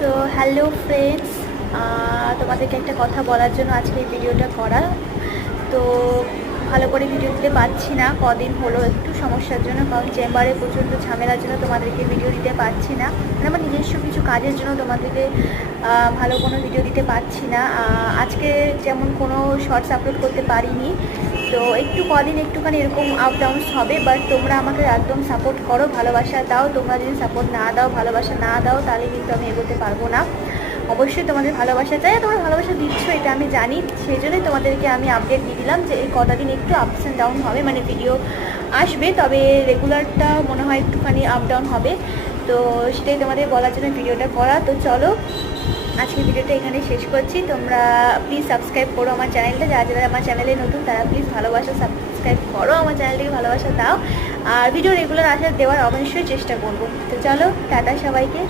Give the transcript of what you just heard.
So hello friends, তোমাদেরকে একটা কথা বলার জন্য আজকে এই ভিডিওটা করা। তো ভালো করে ভিডিও দিতে পারছি না, কদিন হলো একটু সমস্যার জন্য, কারণ চেম্বারে প্রচণ্ড ঝামেলার জন্য তোমাদেরকে ভিডিও দিতে পারছি না। মানে আমার নিজস্ব কিছু কাজের জন্য তোমাদেরকে ভালো কোনো ভিডিও দিতে পারছি না। আজকে যেমন কোনো শর্টস আপলোড করতে পারিনি, তো একটু কদিন একটুখানি এরকম আপ ডাউনস হবে। বাট তোমরা আমাকে একদম সাপোর্ট করো, ভালোবাসা দাও। তোমরা যদি সাপোর্ট না দাও, ভালোবাসা না দাও, তাহলে কিন্তু আমি এগোতে পারবো না। অবশ্যই তোমাদের ভালোবাসা চাই, তোমরা ভালোবাসা দিচ্ছ এটা আমি জানি, সেই জন্যই তোমাদেরকে আমি আপডেট দিয়ে দিলাম যে এই কটা দিন একটু আপস অ্যান্ড ডাউন হবে, মানে ভিডিও আসবে, তবে রেগুলারটা মনে হয় একটুখানি আপ ডাউন হবে। তো সেটাই তোমাদের বলার জন্য ভিডিওটা করা। তো চলো আজকে ভিডিওটা এখানে শেষ করছি। তোমরা প্লিজ সাবস্ক্রাইব করো আমার চ্যানেলটা, যারা যারা আমার চ্যানেলে নতুন তারা প্লিজ ভালোবাসা সাবস্ক্রাইব করো, আমার চ্যানেলটিকে ভালোবাসা দাও, আর ভিডিও রেগুলার আসার দেওয়ার অবশ্যই চেষ্টা করবো। তো চলো টাটা সবাইকে।